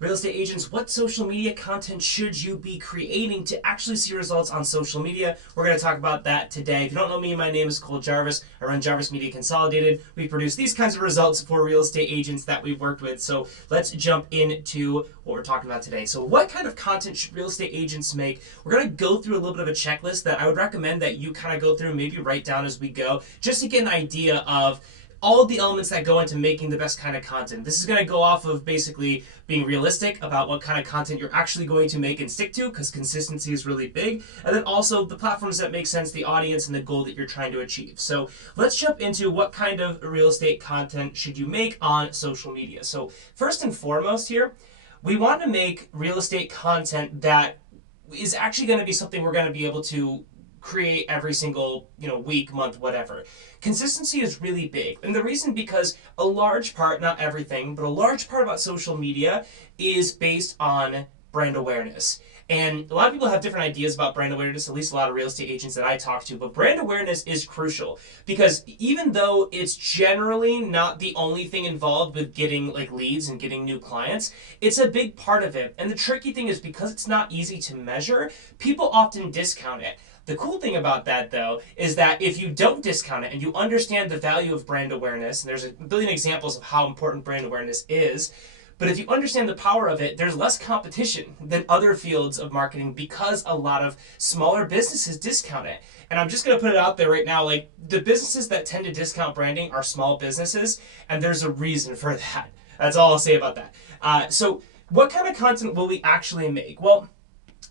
Real estate agents, what social media content should you be creating to actually see results on social media? We're going to talk about that today. If you don't know me, my name is Jarvis. I run Jarvis Media Consolidated. We produce these kinds of results for real estate agents that we've worked with. So let's jump into what we're talking about today. So what kind of content should real estate agents make? We're going to go through a little bit of a checklist that I would recommend that you kind of go through and maybe write down as we go, just to get an idea of all of the elements that go into making the best kind of content. This is going to go off of basically being realistic about what kind of content you're actually going to make and stick to, because consistency is really big, and then also the platforms that make sense, the audience, and the goal that you're trying to achieve. So let's jump into what kind of real estate content should you make on social media. So first and foremost here, we want to make real estate content that is actually going to be something we're going to be able to create every single week, month, whatever. Consistency is really big, and the reason because a large part, not everything, but a large part about social media is based on brand awareness. And a lot of people have different ideas about brand awareness, at least a lot of real estate agents that I talk to, but brand awareness is crucial because even though it's generally not the only thing involved with getting like leads and getting new clients, it's a big part of it. And the tricky thing is because it's not easy to measure, people often discount it. The cool thing about that, though, is that if you don't discount it and you understand the value of brand awareness, and there's a billion examples of how important brand awareness is, but if you understand the power of it, there's less competition than other fields of marketing because a lot of smaller businesses discount it. And I'm just going to put it out there right now, like the businesses that tend to discount branding are small businesses, and there's a reason for that. That's all I'll say about that. So what kind of content will we actually make? Well,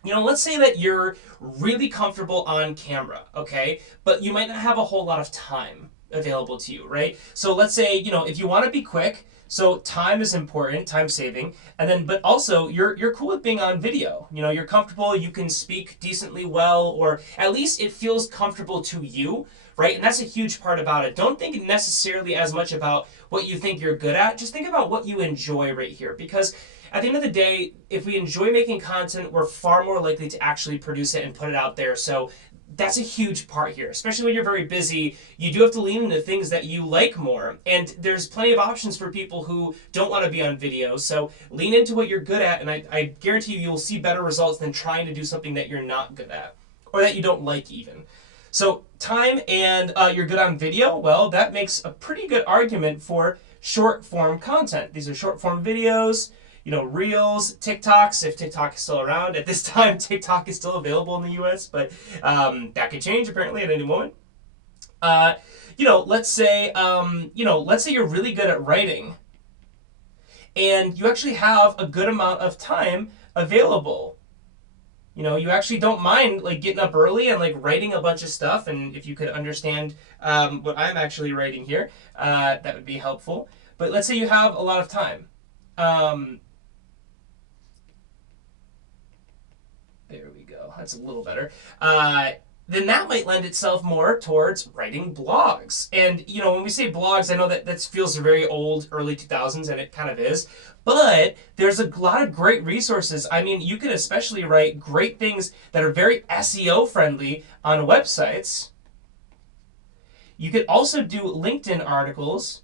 let's say that you're really comfortable on camera, okay? But you might not have a whole lot of time available to you, right? So let's say, if you want to be quick, so time is important, time saving, and then, but also you're cool with being on video. You're comfortable, you can speak decently well, or at least it feels comfortable to you, right? And that's a huge part about it. Don't think necessarily as much about what you think you're good at, just think about what you enjoy right here, because at the end of the day, if we enjoy making content, we're far more likely to actually produce it and put it out there. So that's a huge part here, especially when you're very busy. You do have to lean into things that you like more. And there's plenty of options for people who don't want to be on video. So lean into what you're good at, and I guarantee you'll see better results than trying to do something that you're not good at or that you don't like even. So time and you're good on video, well, that makes a pretty good argument for short form content. These are short form videos. Reels, TikToks, if TikTok is still around. At this time, TikTok is still available in the US, but that could change apparently at any moment. Let's say you're really good at writing and you actually have a good amount of time available. You actually don't mind like getting up early and like writing a bunch of stuff, and if you could understand what I'm actually writing here, that would be helpful. But let's say you have a lot of time. There we go. That's a little better. Then that might lend itself more towards writing blogs. And, when we say blogs, I know that feels very old, early 2000s, and it kind of is. But there's a lot of great resources. I mean, you can especially write great things that are very SEO friendly on websites. You could also do LinkedIn articles.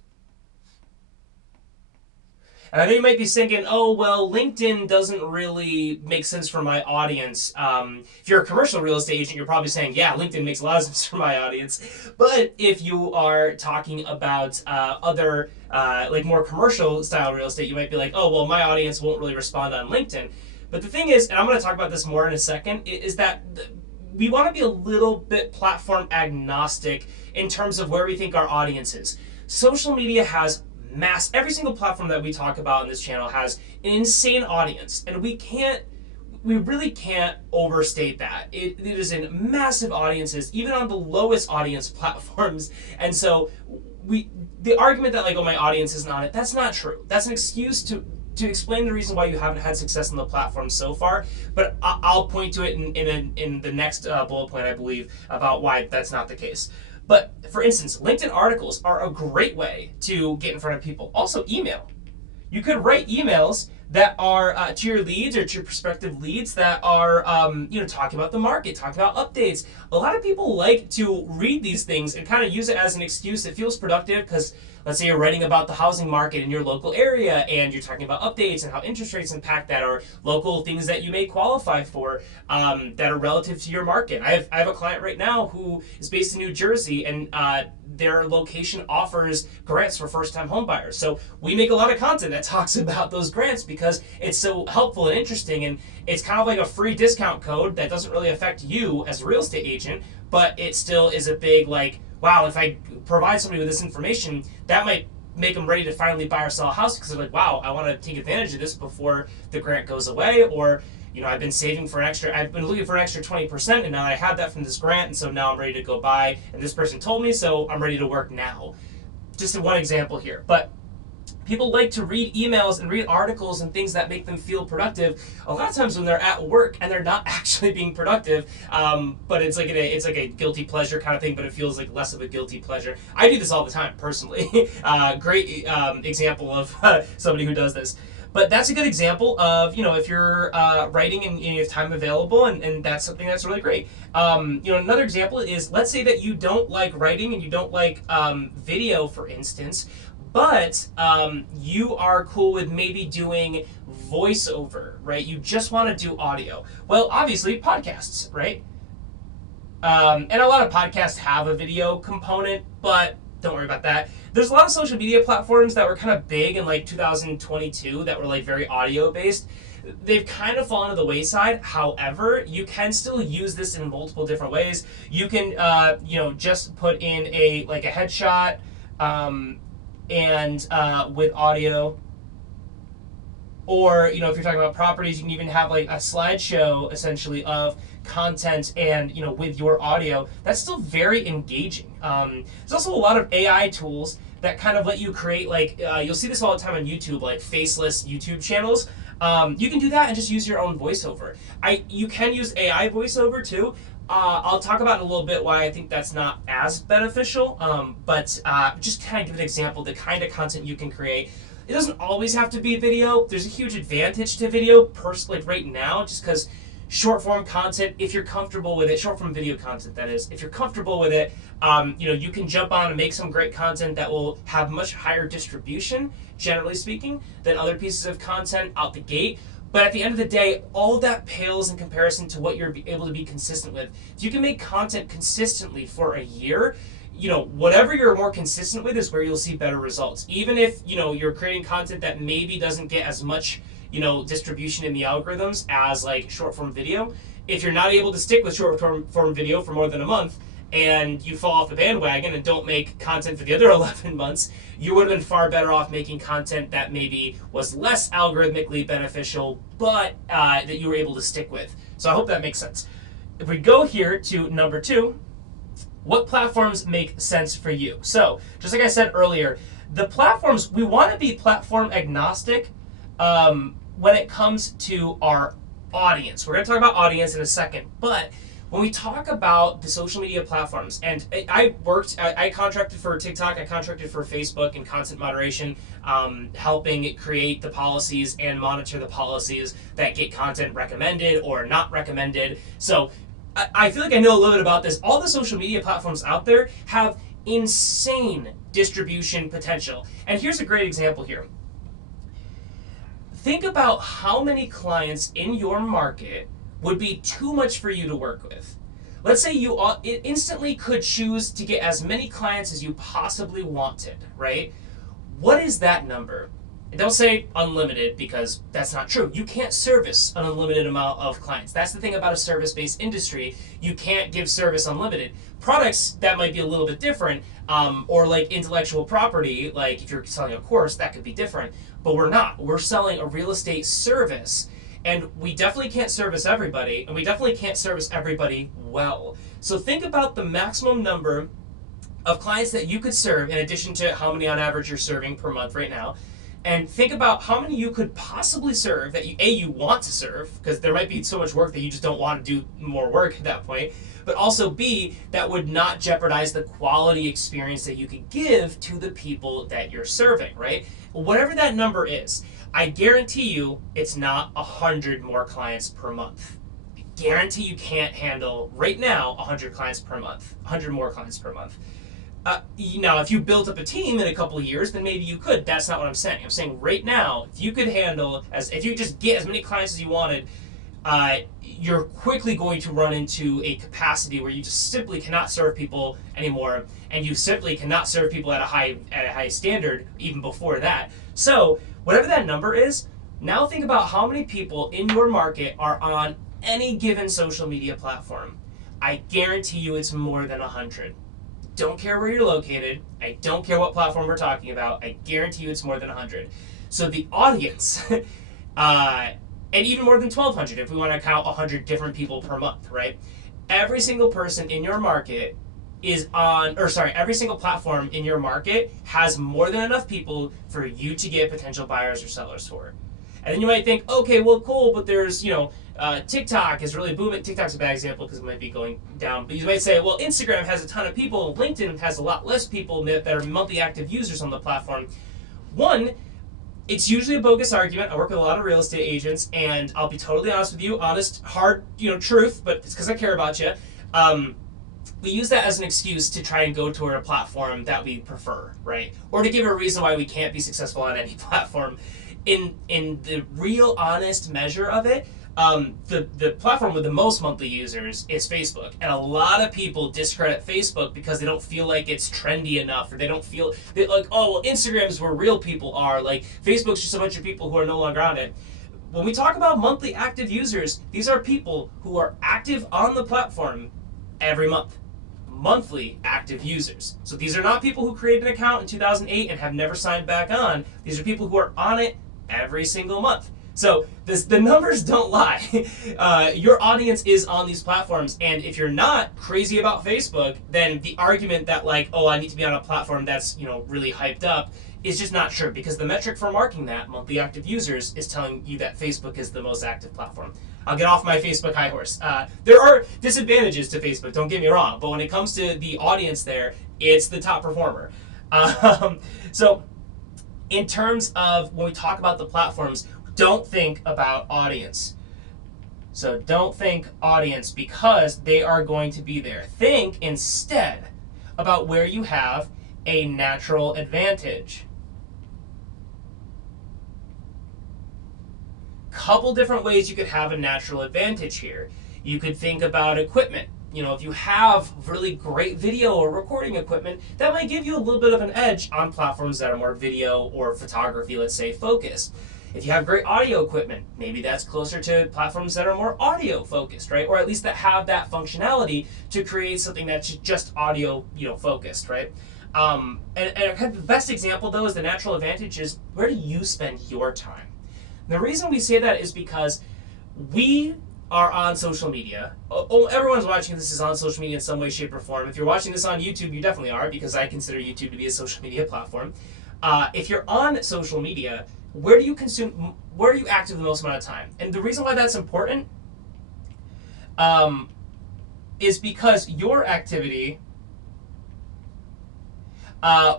And I know you might be thinking, oh, well, LinkedIn doesn't really make sense for my audience. If you're a commercial real estate agent, you're probably saying, yeah, LinkedIn makes a lot of sense for my audience. But if you are talking about other, like more commercial style real estate, you might be like, oh, well, my audience won't really respond on LinkedIn. But the thing is, and I'm going to talk about this more in a second, is that we want to be a little bit platform agnostic in terms of where we think our audience is. Social media has every single platform that we talk about in this channel has an insane audience, and we really can't overstate that. It is in massive audiences, even on the lowest audience platforms. And so the argument that like, oh, my audience isn't on it, that's not true. That's an excuse to explain the reason why you haven't had success on the platform so far, but I'll point to it in the next bullet point, I believe, about why that's not the case. But for instance, LinkedIn articles are a great way to get in front of people. Also, email. You could write emails that are to your leads or to your prospective leads that are, talking about the market, talking about updates. A lot of people like to read these things and kind of use it as an excuse. It feels productive because let's say you're writing about the housing market in your local area and you're talking about updates and how interest rates impact that, or local things that you may qualify for that are relative to your market. I have a client right now who is based in New Jersey, and their location offers grants for first-time home buyers. So we make a lot of content that talks about those grants because it's so helpful and interesting, and it's kind of like a free discount code that doesn't really affect you as a real estate agent, but it still is a big, like, wow, if I provide somebody with this information, that might make them ready to finally buy or sell a house because they're like, wow, I want to take advantage of this before the grant goes away. Or, I've been saving for I've been looking for an extra 20%, and now I have that from this grant, and so now I'm ready to go buy, and this person told me, so I'm ready to work now. Just one example here. But people like to read emails and read articles and things that make them feel productive. A lot of times when they're at work and they're not actually being productive, but it's like a guilty pleasure kind of thing, but it feels like less of a guilty pleasure. I do this all the time personally. Great example of somebody who does this. But that's a good example of, if you're writing and you have time available, and that's something that's really great. Another example is, let's say that you don't like writing and you don't like video, for instance, but you are cool with maybe doing voiceover, right? You just want to do audio. Well, obviously, podcasts, right? And a lot of podcasts have a video component, but don't worry about that. There's a lot of social media platforms that were kind of big in like 2022 that were like very audio based. They've kind of fallen to the wayside. However, you can still use this in multiple different ways. You can, just put in a headshot and with audio. Or, if you're talking about properties, you can even have like a slideshow essentially of content and, with your audio. That's still very engaging. There's also a lot of AI tools that kind of let you create, you'll see this all the time on YouTube, like faceless YouTube channels. You can do that and just use your own voiceover. You can use AI voiceover too. I'll talk about in a little bit why I think that's not as beneficial, but just kind of give an example of the kind of content you can create. It doesn't always have to be video. There's a huge advantage to video, right now, just because short form content, if you're comfortable with it, short form video content that is, if you're comfortable with it, you can jump on and make some great content that will have much higher distribution, generally speaking, than other pieces of content out the gate. But at the end of the day, all of that pales in comparison to what you're able to be consistent with. If you can make content consistently for a year, whatever you're more consistent with is where you'll see better results. Even if, you're creating content that maybe doesn't get as much, distribution in the algorithms as like short form video. If you're not able to stick with short form video for more than a month and you fall off the bandwagon and don't make content for the other 11 months, you would have been far better off making content that maybe was less algorithmically beneficial, but that you were able to stick with. So I hope that makes sense. If we go here to number 2, what platforms make sense for you? So, just like I said earlier, the platforms, we want to be platform agnostic when it comes to our audience. We're going to talk about audience in a second, but when we talk about the social media platforms, and I contracted for TikTok, I contracted for Facebook and content moderation, helping create the policies and monitor the policies that get content recommended or not recommended. So I feel like I know a little bit about this. All the social media platforms out there have insane distribution potential. And here's a great example here. Think about how many clients in your market would be too much for you to work with. Let's say you instantly could choose to get as many clients as you possibly wanted, right? What is that number? Don't say unlimited, because that's not true. You can't service an unlimited amount of clients. That's the thing about a service-based industry. You can't give service unlimited. Products, that might be a little bit different, or like intellectual property, like if you're selling a course, that could be different. But we're not. We're selling a real estate service, and we definitely can't service everybody, and we definitely can't service everybody well. So think about the maximum number of clients that you could serve, in addition to how many on average you're serving per month right now. And think about how many you could possibly serve that you want to serve, because there might be so much work that you just don't want to do more work at that point. But also B, that would not jeopardize the quality experience that you could give to the people that you're serving, right? Whatever that number is, I guarantee you it's not 100 more clients per month. I guarantee you can't handle right now 100 clients per month, 100 more clients per month. Now, if you built up a team in a couple of years, then maybe you could. That's not what I'm saying. I'm saying right now, if you could handle, if you just get as many clients as you wanted, you're quickly going to run into a capacity where you just simply cannot serve people anymore, and you simply cannot serve people at a high standard even before that. So whatever that number is, now think about how many people in your market are on any given social media platform. I guarantee you it's more than 100. Don't care where you're located. I don't care what platform we're talking about. I guarantee you it's more than 100. So the audience, and even more than 1,200 if we want to count 100 different people per month, right? Every single person in your market every single platform in your market has more than enough people for you to get potential buyers or sellers for. And then you might think, okay, well, cool, but there's, TikTok is really booming. TikTok's a bad example because it might be going down. But you might say, well, Instagram has a ton of people. LinkedIn has a lot less people that are monthly active users on the platform. One, it's usually a bogus argument. I work with a lot of real estate agents, and I'll be totally honest with you, honest, hard, truth, but it's because I care about you. We use that as an excuse to try and go toward a platform that we prefer, right? Or to give a reason why we can't be successful on any platform. In the real honest measure of it, the platform with the most monthly users is Facebook, and a lot of people discredit Facebook because they don't feel like it's trendy enough, or they don't feel like, oh well, Instagram's where real people are. Like Facebook's just a bunch of people who are no longer on it. When we talk about monthly active users, these are people who are active on the platform every month. Monthly active users. So these are not people who created an account in 2008 and have never signed back on. These are people who are on it every single month. So the numbers don't lie. Your audience is on these platforms, and if you're not crazy about Facebook, then the argument that like, oh, I need to be on a platform that's really hyped up is just not true, because the metric for marking that, monthly active users, is telling you that Facebook is the most active platform. I'll get off my Facebook high horse. There are disadvantages to Facebook, don't get me wrong, but when it comes to the audience there, it's the top performer. So in terms of when we talk about the platforms, don't think about audience. So don't think audience, because they are going to be there. Think instead about where you have a natural advantage. Couple different ways you could have a natural advantage here. You could think about equipment. If you have really great video or recording equipment, that might give you a little bit of an edge on platforms that are more video or photography, let's say, focused. If you have great audio equipment, maybe that's closer to platforms that are more audio focused, right? Or at least that have that functionality to create something that's just audio, focused, right? And kind of the best example, though, is the natural advantage is, where do you spend your time? The reason we say that is because we are on social media. Everyone's watching this is on social media in some way, shape, or form. If you're watching this on YouTube, you definitely are, because I consider YouTube to be a social media platform. If you're on social media, where are you active the most amount of time? And the reason why that's important is because your activity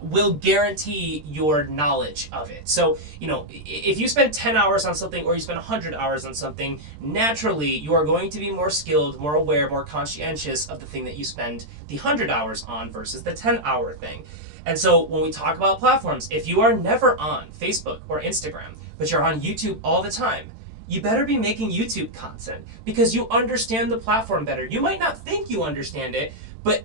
will guarantee your knowledge of it. So, if you spend 10 hours on something, or you spend 100 hours on something, naturally you are going to be more skilled, more aware, more conscientious of the thing that you spend the 100 hours on versus the 10-hour thing. And so when we talk about platforms, if you are never on Facebook or Instagram, but you're on YouTube all the time, you better be making YouTube content, because you understand the platform better. You might not think you understand it, but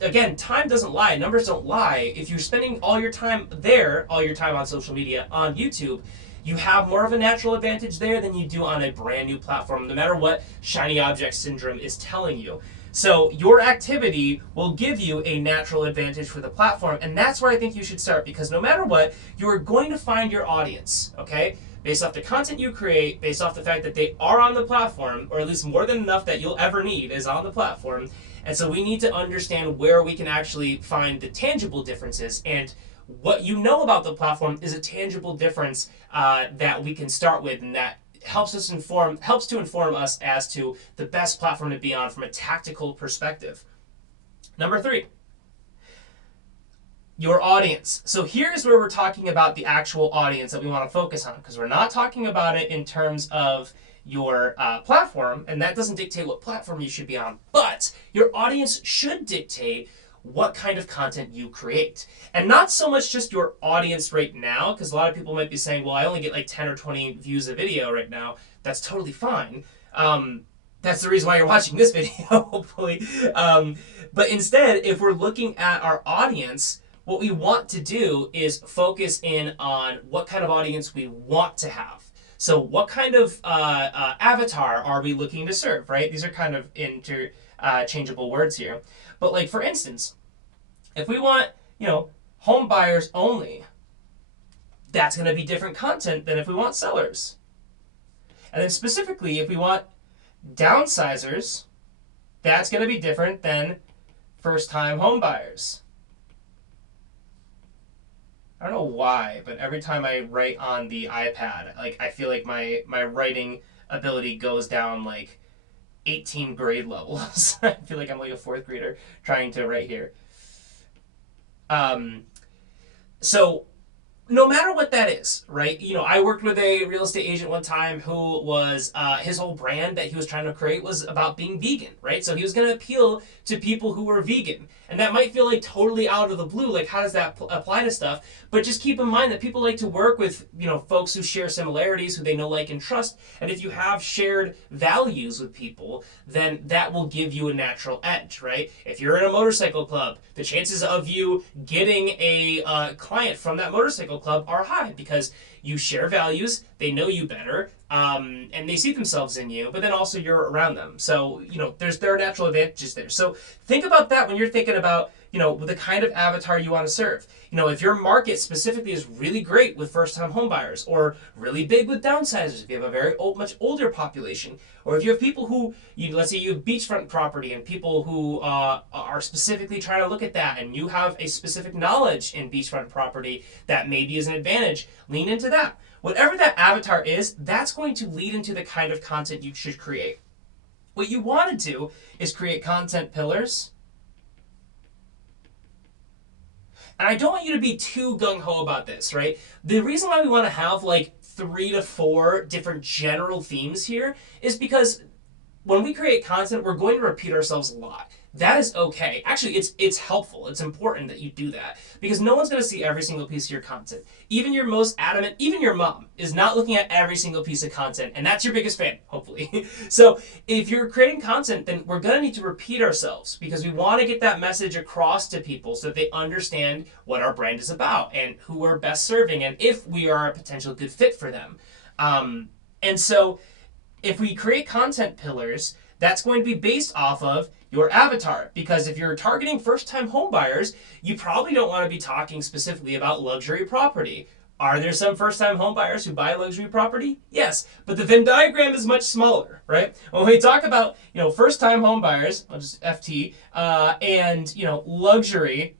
again, time doesn't lie, numbers don't lie. If you're spending all your time there, all your time on social media, on YouTube, you have more of a natural advantage there than you do on a brand new platform, no matter what shiny object syndrome is telling you. So your activity will give you a natural advantage for the platform, and that's where I think you should start, because no matter what, you're going to find your audience, okay? Based off the content you create, based off the fact that they are on the platform, or at least more than enough that you'll ever need is on the platform. And so we need to understand where we can actually find the tangible differences, and what you know about the platform is a tangible difference that we can start with, and that helps to inform us as to the best platform to be on from a tactical perspective. Number 3, your audience. So here's where we're talking about the actual audience that we want to focus on, because we're not talking about it in terms of your platform, and that doesn't dictate what platform you should be on, but your audience should dictate what kind of content you create. And not so much just your audience right now, because a lot of people might be saying, well, I only get like 10 or 20 views a video right now. That's totally fine. That's the reason why you're watching this video, hopefully. But instead, if we're looking at our audience, what we want to do is focus in on what kind of audience we want to have. So what kind of avatar are we looking to serve, right? These are kind of interchangeable words here. But like, for instance, if we want, home buyers only, that's going to be different content than if we want sellers. And then specifically, if we want downsizers, that's going to be different than first-time home buyers. I don't know why, but every time I write on the iPad, like I feel like my writing ability goes down like 18 grade levels. I feel like I'm like a fourth grader trying to write here. So no matter what that is, right? I worked with a real estate agent one time who was, his whole brand that he was trying to create was about being vegan, right? So he was going to appeal to people who were vegan. And that might feel like totally out of the blue, like how does that apply to stuff? But just keep in mind that people like to work with, folks who share similarities, who they know, like, and trust. And if you have shared values with people, then that will give you a natural edge, right? If you're in a motorcycle club, the chances of you getting a client from that motorcycle club are high because you share values, they know you better, and they see themselves in you, but then also you're around them. So, there are natural advantages there. So think about that when you're thinking about, the kind of avatar you want to serve. If your market specifically is really great with first-time homebuyers, or really big with downsizers, if you have a very much older population, or if you have people who, let's say you have beachfront property and people who are specifically trying to look at that, and you have a specific knowledge in beachfront property that maybe is an advantage, lean into that. Whatever that avatar is, that's going to lead into the kind of content you should create. What you want to do is create content pillars. And I don't want you to be too gung-ho about this, right? The reason why we want to have like 3 to 4 different general themes here is because when we create content, we're going to repeat ourselves a lot. That is okay. Actually, it's helpful. It's important that you do that because no one's going to see every single piece of your content. Even your most adamant, even your mom is not looking at every single piece of content, and that's your biggest fan, hopefully. So if you're creating content, then we're going to need to repeat ourselves because we want to get that message across to people so that they understand what our brand is about and who we're best serving and if we are a potential good fit for them. And so if we create content pillars, that's going to be based off of your avatar. Because if you're targeting first-time homebuyers, you probably don't want to be talking specifically about luxury property. Are there some first-time homebuyers who buy luxury property? Yes, but the Venn diagram is much smaller, right? When we talk about, first-time homebuyers, I'll just FT, and, luxury,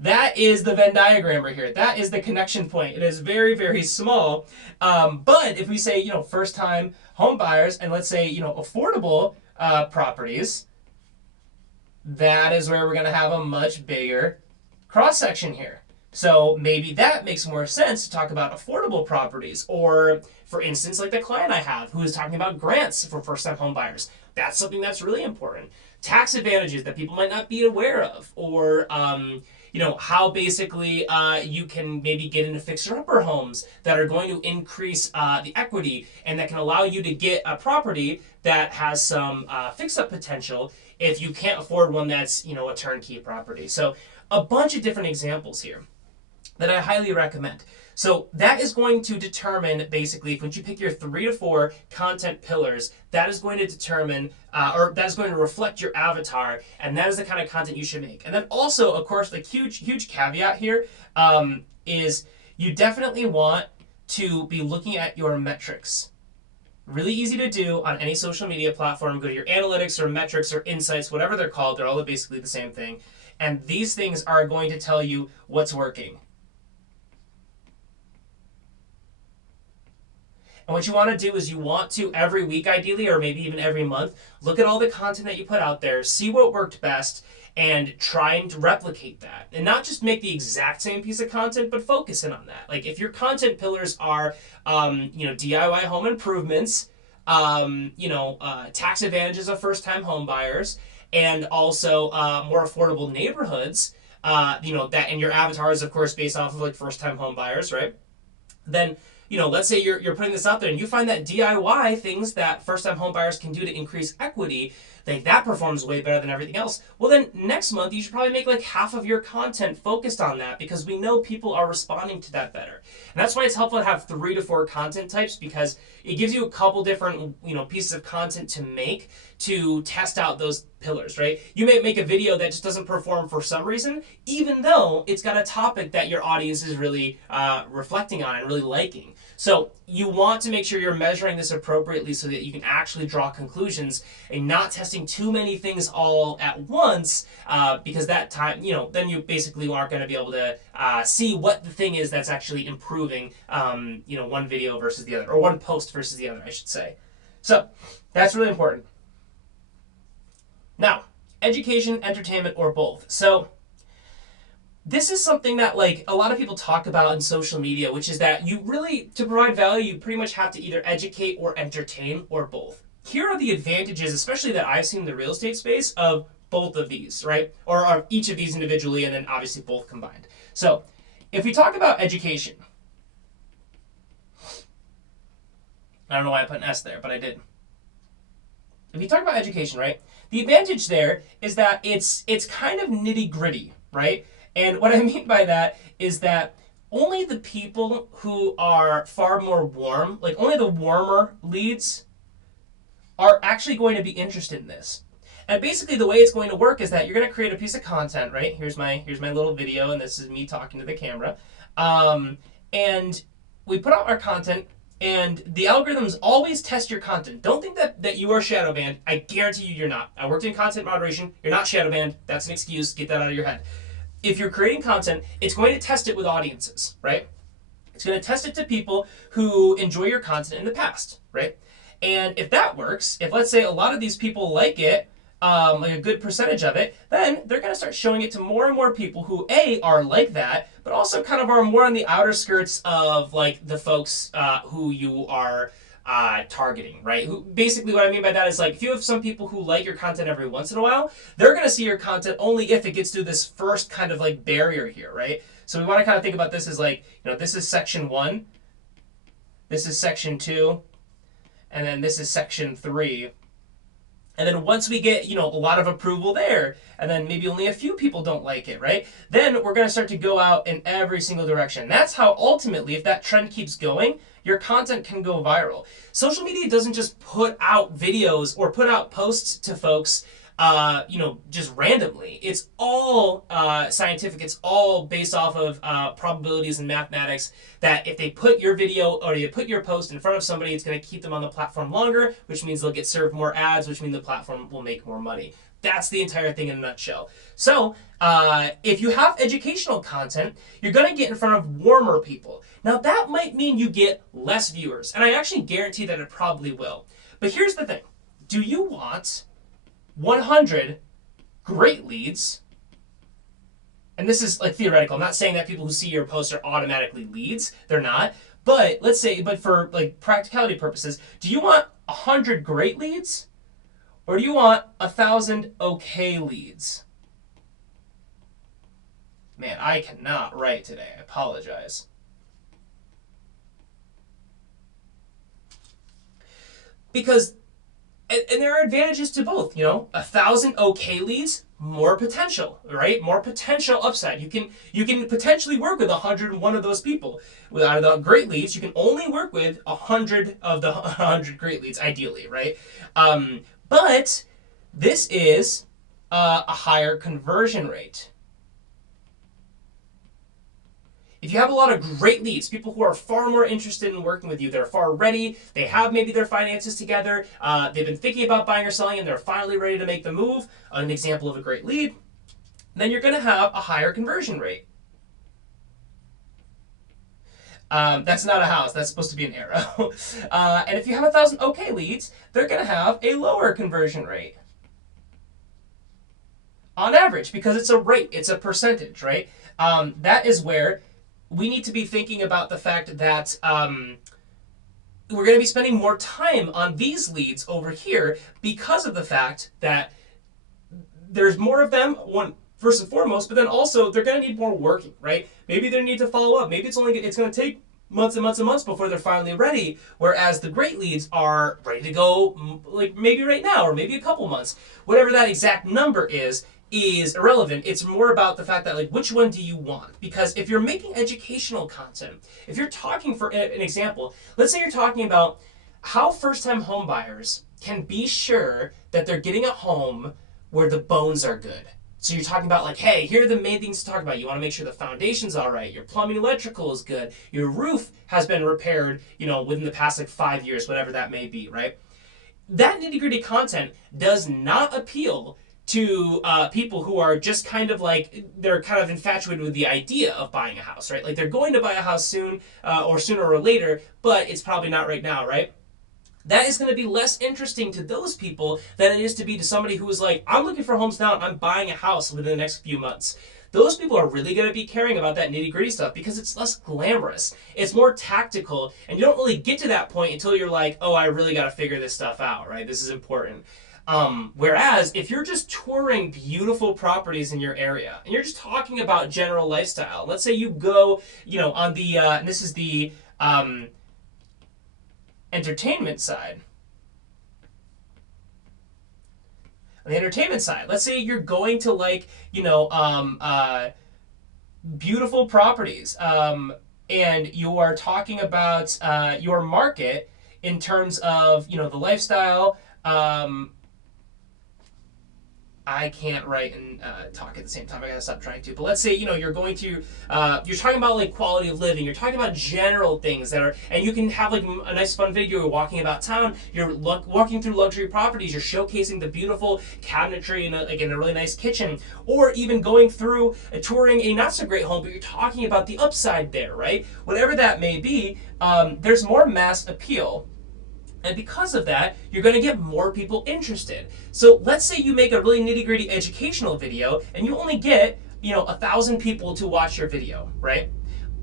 that is the Venn diagram right here. That is the connection point. It is very, very small. But if we say, first-time home buyers and let's say, affordable properties, that is where we're going to have a much bigger cross-section here. So maybe that makes more sense to talk about affordable properties. Or, for instance, like the client I have who is talking about grants for first-time home buyers. That's something that's really important. Tax advantages that people might not be aware of. Or, how basically you can maybe get into fixer-upper homes that are going to increase the equity and that can allow you to get a property that has some fix-up potential if you can't afford one that's, a turnkey property. So a bunch of different examples here that I highly recommend. So that is going to determine, basically, once you pick your 3 to 4 content pillars, that is going to determine, or that is going to reflect your avatar, and that is the kind of content you should make. And then also, of course, the huge caveat here is you definitely want to be looking at your metrics. Really easy to do on any social media platform. Go to your analytics or metrics or insights, whatever they're called. They're all basically the same thing. And these things are going to tell you what's working. And what you want to do is you want to, every week ideally, or maybe even every month, look at all the content that you put out there, see what worked best, and try and replicate that. And not just make the exact same piece of content, but focus in on that. Like if your content pillars are, DIY home improvements, tax advantages of first-time home buyers, and also more affordable neighborhoods, that, and your avatar is of course based off of like first time home buyers, right? Then, let's say you're putting this out there and you find that DIY things that first time home buyers can do to increase equity, like that performs way better than everything else. Well, then next month you should probably make like half of your content focused on that, because we know people are responding to that better. And that's why it's helpful to have 3 to 4 content types, because it gives you a couple different, pieces of content to make to test out those pillars, right? You may make a video that just doesn't perform for some reason, even though it's got a topic that your audience is really reflecting on and really liking. So you want to make sure you're measuring this appropriately so that you can actually draw conclusions and not testing too many things all at once, because that time, then you basically aren't going to be able to see what the thing is that's actually improving, one video versus the other, or one post versus the other, I should say. So that's really important. Now, education, entertainment, or both. So this is something that like a lot of people talk about in social media, which is that you really, to provide value, you pretty much have to either educate or entertain, or both. Here are the advantages, especially that I've seen in the real estate space, of both of these, right? Or of each of these individually, and then obviously both combined. So if we talk about education, I don't know why I put an S there, but I did. If you talk about education, right, the advantage there is that it's kind of nitty gritty, right? And what I mean by that is that only the people who are far more warm, like only the warmer leads, are actually going to be interested in this. And basically the way it's going to work is that you're going to create a piece of content, right? Here's my little video, and this is me talking to the camera. And we put out our content, and the algorithms always test your content. Don't think that you are shadow banned. I guarantee you're not. I worked in content moderation. You're not shadow banned. That's an excuse. Get that out of your head. If you're creating content, it's going to test it with audiences, right? It's going to test it to people who enjoy your content in the past, right? And if that works, if let's say a lot of these people like it, like a good percentage of it, then they're going to start showing it to more and more people who are like that, but also kind of are more on the outer skirts of like the folks who you are targeting, right? Who, basically what I mean by that is like if you have some people who like your content every once in a while, they're going to see your content only if it gets through this first kind of like barrier here, right? So we want to kind of think about this as like, this is section 1, this is section 2, and then this is section 3. And then once we get, a lot of approval there, and then maybe only a few people don't like it, right? Then we're going to start to go out in every single direction. That's how ultimately, if that trend keeps going, your content can go viral. Social media doesn't just put out videos or put out posts to folks, just randomly. It's all scientific. It's all based off of probabilities and mathematics, that if they put your video or you put your post in front of somebody, it's going to keep them on the platform longer, which means they'll get served more ads, which means the platform will make more money. That's the entire thing in a nutshell. So if you have educational content, you're going to get in front of warmer people. Now that might mean you get less viewers, and I actually guarantee that it probably will. But here's the thing. Do you want 100 great leads? And this is like theoretical. I'm not saying that people who see your posts are automatically leads. They're not. But let's say, but for like practicality purposes, do you want 100 great leads? Or do you want 1,000 okay leads? Man, I cannot write today. I apologize. Because, and there are advantages to both, 1,000 okay leads, more potential, right? More potential upside. You can potentially work with 101 of those people. Out of the great leads, you can only work with 100 of the 100 great leads, ideally, right? But this is a higher conversion rate. If you have a lot of great leads, people who are far more interested in working with you, they're far ready, they have maybe their finances together, they've been thinking about buying or selling, and they're finally ready to make the move, an example of a great lead, then you're going to have a higher conversion rate. That's not a house, that's supposed to be an arrow. And if you have 1,000 okay leads, they're going to have a lower conversion rate. On average, because it's a rate, it's a percentage, right? That is where we need to be thinking about the fact that we're going to be spending more time on these leads over here because of the fact that there's more of them, one first and foremost, but then also they're going to need more working, right? Maybe they need to follow up. Maybe it's going to take months and months and months before they're finally ready, whereas the great leads are ready to go like maybe right now or maybe a couple months. Whatever that exact number is irrelevant. It's more about the fact that, like, which one do you want? Because if you're making educational content, if you're talking, for an example, let's say you're talking about how first-time home buyers can be sure that they're getting a home where the bones are good. So you're talking about, like, hey, here are the main things to talk about. You want to make sure the foundation's all right, your plumbing, electrical is good, your roof has been repaired, within the past like 5 years, whatever that may be, right? That nitty-gritty content does not appeal to people who are just kind of like, they're kind of infatuated with the idea of buying a house, right? Like, they're going to buy a house soon, or sooner or later, but it's probably not right now, right? That is going to be less interesting to those people than it is to be to somebody who is like, I'm looking for homes now, I'm buying a house within the next few months. Those people are really going to be caring about that nitty-gritty stuff because it's less glamorous. It's more tactical, and you don't really get to that point until you're like, oh, I really got to figure this stuff out, right? This is important. Whereas if you're just touring beautiful properties in your area and you're just talking about general lifestyle, let's say you go, on the, and this is the entertainment side. On the entertainment side, let's say you're going to, like, beautiful properties, and you are talking about your market in terms of, the lifestyle. I can't write and talk at the same time. I gotta stop trying to. But let's say, you're going to, you're talking about, like, quality of living. You're talking about general things that are, and you can have, like, a nice fun video. You're walking about town. You're walking through luxury properties. You're showcasing the beautiful cabinetry in a really nice kitchen, or even going through touring a not so great home, but you're talking about the upside there, right? Whatever that may be, there's more mass appeal. And because of that, you're going to get more people interested. So let's say you make a really nitty-gritty educational video and you only get, 1,000 people to watch your video, right?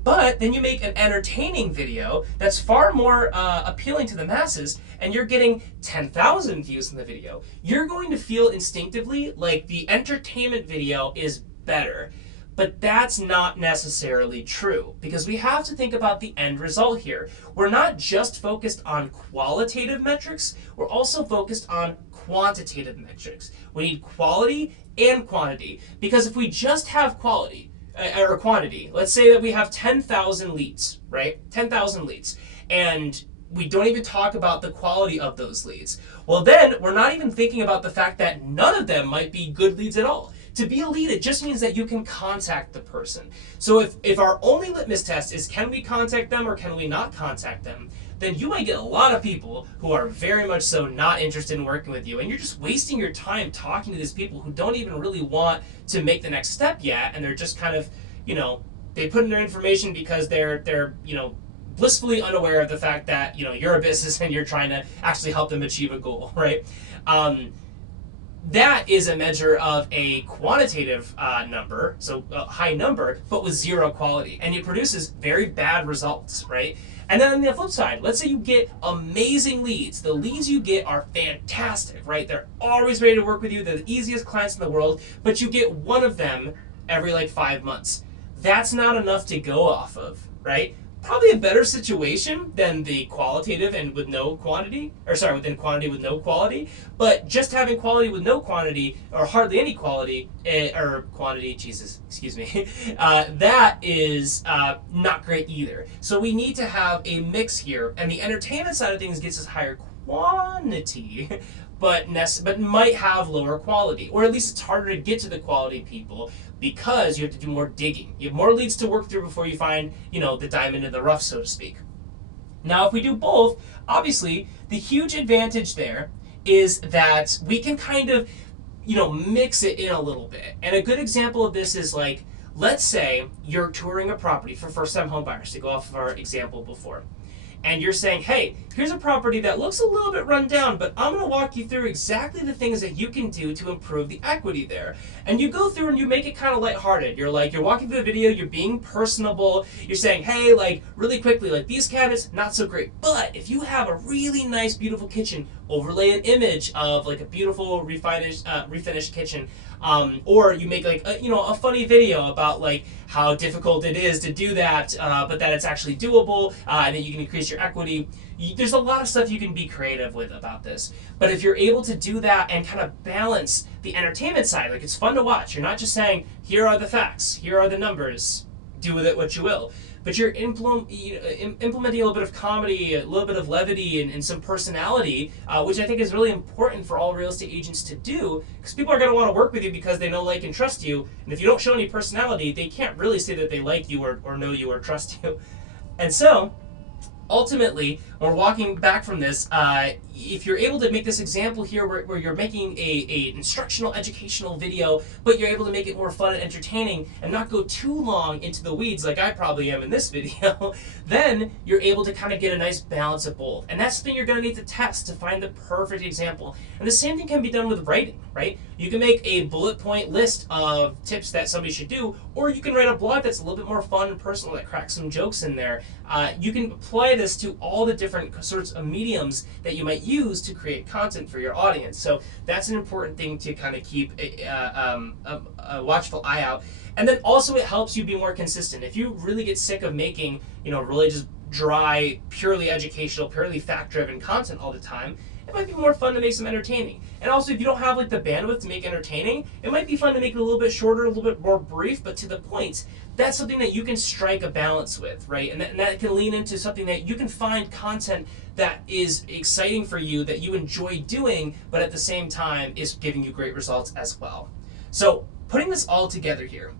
But then you make an entertaining video that's far more appealing to the masses, and you're getting 10,000 views in the video. You're going to feel instinctively like the entertainment video is better. But that's not necessarily true, because we have to think about the end result here. We're not just focused on qualitative metrics, we're also focused on quantitative metrics. We need quality and quantity, because if we just have quality, or quantity, let's say that we have 10,000 leads, right? 10,000 leads, and we don't even talk about the quality of those leads. Well, then we're not even thinking about the fact that none of them might be good leads at all. To be a lead, it just means that you can contact the person. So if our only litmus test is can we contact them or can we not contact them, then you might get a lot of people who are very much so not interested in working with you, and you're just wasting your time talking to these people who don't even really want to make the next step yet, and they're just kind of, they put in their information because they're blissfully unaware of the fact that, you're a business and you're trying to actually help them achieve a goal, right? That is a measure of a quantitative number, so a high number, but with zero quality. And it produces very bad results, right? And then on the flip side, let's say you get amazing leads. The leads you get are fantastic, right? They're always ready to work with you. They're the easiest clients in the world, but you get one of them every 5 months. That's not enough to go off of, right? Probably a better situation than the qualitative and with no quantity, within quantity with no quality. But just having quality with no quantity, or hardly any quality, or quantity, excuse me, that is not great either. So we need to have a mix here, and the entertainment side of things gets us higher quantity, but might have lower quality, or at least it's harder to get to the quality people because you have to do more digging. You have more leads to work through before you find, the diamond in the rough, so to speak. Now, if we do both, obviously, the huge advantage there is that we can kind of, mix it in a little bit. And a good example of this is, like, let's say you're touring a property for first-time home buyers, to go off of our example before. and you're saying, hey, here's a property that looks a little bit run down, but I'm going to walk you through exactly the things that you can do to improve the equity there. And you go through and you make it kind of lighthearted. You're walking through the video, you're being personable, you're saying, hey, like really quickly, like these cabinets, not so great. But if you have a really nice, beautiful kitchen, overlay an image of like a beautiful refinished kitchen, or you make like a funny video about like how difficult it is to do that, but that it's actually doable, and that you can increase your equity. There's a lot of stuff you can be creative with about this. But if you're able to do that and kind of balance the entertainment side, like it's fun to watch. You're not just saying, here are the facts, here are the numbers, do with it what you will. But you're implementing a little bit of comedy, a little bit of levity, and some personality, which I think is really important for all real estate agents to do, because people are going to want to work with you because they know, like, and trust you. And if you don't show any personality, they can't really say that they like you or know you or trust you. And so, ultimately, when we're walking back from this, if you're able to make this example here where you're making a instructional, educational video, but you're able to make it more fun and entertaining and not go too long into the weeds like I probably am in this video, then you're able to kind of get a nice balance of both. And that's something you're going to need to test to find the perfect example. And the same thing can be done with writing, right? You can make a bullet point list of tips that somebody should do, or you can write a blog that's a little bit more fun and personal that cracks some jokes in there. You can apply this to all the different sorts of mediums that you might use to create content for your audience. So that's an important thing to kind of keep a watchful eye out. And then also it helps you be more consistent. If you really get sick of making, really just dry, purely educational, purely fact-driven content all the time, it might be more fun to make some entertaining. And also, if you don't have like the bandwidth to make entertaining, it might be fun to make it a little bit shorter, a little bit more brief, but to the point. That's something that you can strike a balance with, right? And that can lean into something that you can find content that is exciting for you, that you enjoy doing, but at the same time is giving you great results as well. So putting this all together here,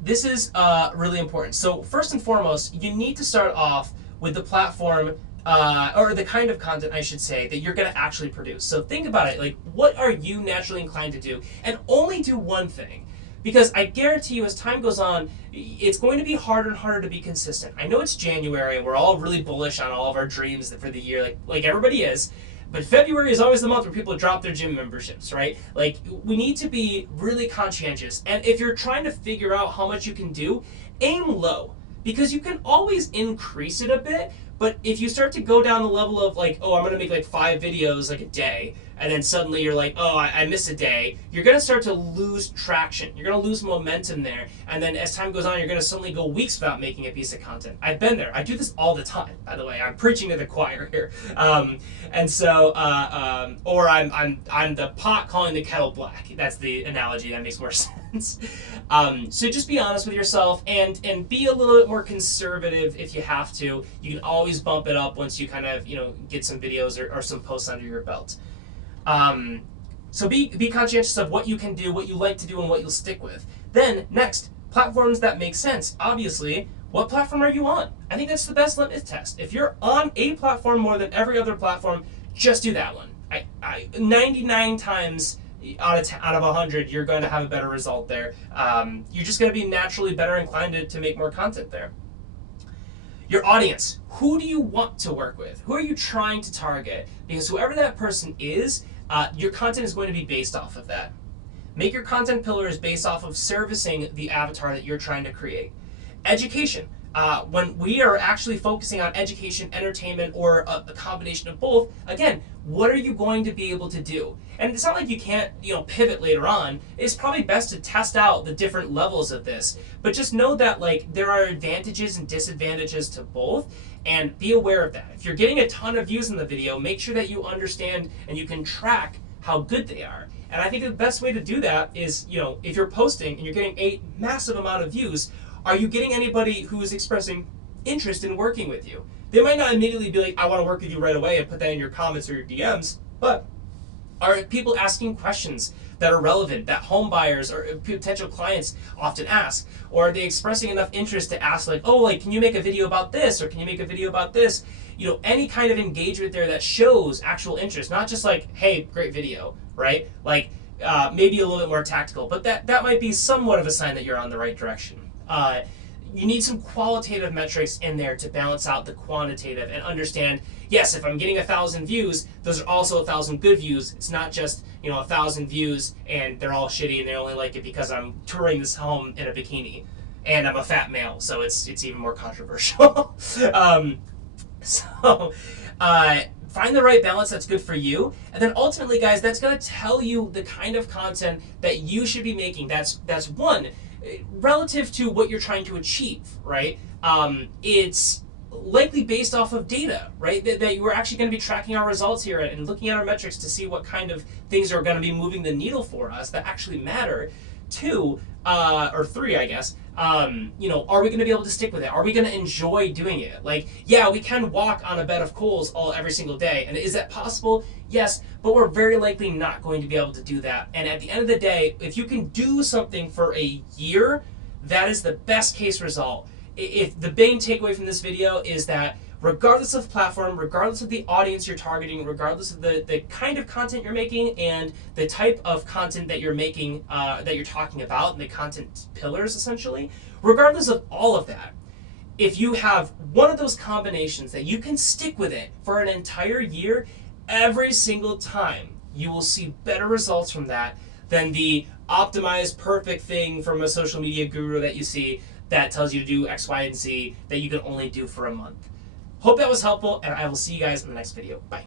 this is really important. So first and foremost, you need to start off with the platform or the kind of content, I should say, that you're going to actually produce. So think about it, like what are you naturally inclined to do? And only do one thing. Because I guarantee you, as time goes on, it's going to be harder and harder to be consistent. I know it's January, and we're all really bullish on all of our dreams for the year, like everybody is. But February is always the month where people drop their gym memberships, right? Like, we need to be really conscientious. And if you're trying to figure out how much you can do, aim low. Because you can always increase it a bit, but if you start to go down the level of like, oh, I'm going to make like 5 videos like a day, and then suddenly you're like, oh, I missed a day, you're going to start to lose traction. You're going to lose momentum there. And then as time goes on, you're going to suddenly go weeks without making a piece of content. I've been there. I do this all the time, by the way. I'm preaching to the choir here. And so, or I'm the pot calling the kettle black. That's the analogy. That makes more sense. So just be honest with yourself and be a little bit more conservative if you have to. You can always bump it up once you kind of, get some videos or some posts under your belt. So be conscientious of what you can do, what you like to do, and what you'll stick with. Then, next, platforms that make sense. Obviously, what platform are you on? I think that's the best litmus test. If you're on a platform more than every other platform, just do that one. 99 times out of 100, you're going to have a better result there. You're just going to be naturally better inclined to make more content there. Your audience. Who do you want to work with? Who are you trying to target? Because whoever that person is, your content is going to be based off of that. Make your content pillars based off of servicing the avatar that you're trying to create. Education. When we are actually focusing on education, entertainment, or a combination of both, again, what are you going to be able to do? And it's not like you can't, pivot later on. It's probably best to test out the different levels of this. But just know that there are advantages and disadvantages to both, and be aware of that. If you're getting a ton of views in the video, make sure that you understand and you can track how good they are. And I think the best way to do that is, if you're posting and you're getting a massive amount of views, are you getting anybody who is expressing interest in working with you? They might not immediately be like, I want to work with you right away and put that in your comments or your DMs, but are people asking questions that are relevant, that home buyers or potential clients often ask? Or are they expressing enough interest to ask can you make a video about this? Or can you make a video about this? Any kind of engagement there that shows actual interest, not just hey, great video, right? Maybe a little bit more tactical, but that might be somewhat of a sign that you're on the right direction. you need some qualitative metrics in there to balance out the quantitative and understand, yes, if I'm getting 1,000 views, those are also 1,000 good views. It's not just, 1,000 views and they're all shitty and they only like it because I'm touring this home in a bikini and I'm a fat male, so it's even more controversial. So find the right balance that's good for you, and then ultimately, guys, that's going to tell you the kind of content that you should be making. That's one, relative to what you're trying to achieve, right? It's likely based off of data, right? That we're actually going to be tracking our results here and looking at our metrics to see what kind of things are going to be moving the needle for us that actually matter. Two, or three, I guess. Are we going to be able to stick with it? Are we going to enjoy doing it? Like, yeah, we can walk on a bed of coals every single day. And is that possible? Yes, but we're very likely not going to be able to do that. And at the end of the day, if you can do something for a year, that is the best case result. If the main takeaway from this video is that regardless of platform, regardless of the audience you're targeting, regardless of the kind of content you're making and the type of content that you're making, that you're talking about, and the content pillars essentially, regardless of all of that, if you have one of those combinations that you can stick with it for an entire year, every single time you will see better results from that than the optimized perfect thing from a social media guru that you see that tells you to do X, Y, and Z that you can only do for a month. Hope that was helpful, and I will see you guys in the next video. Bye.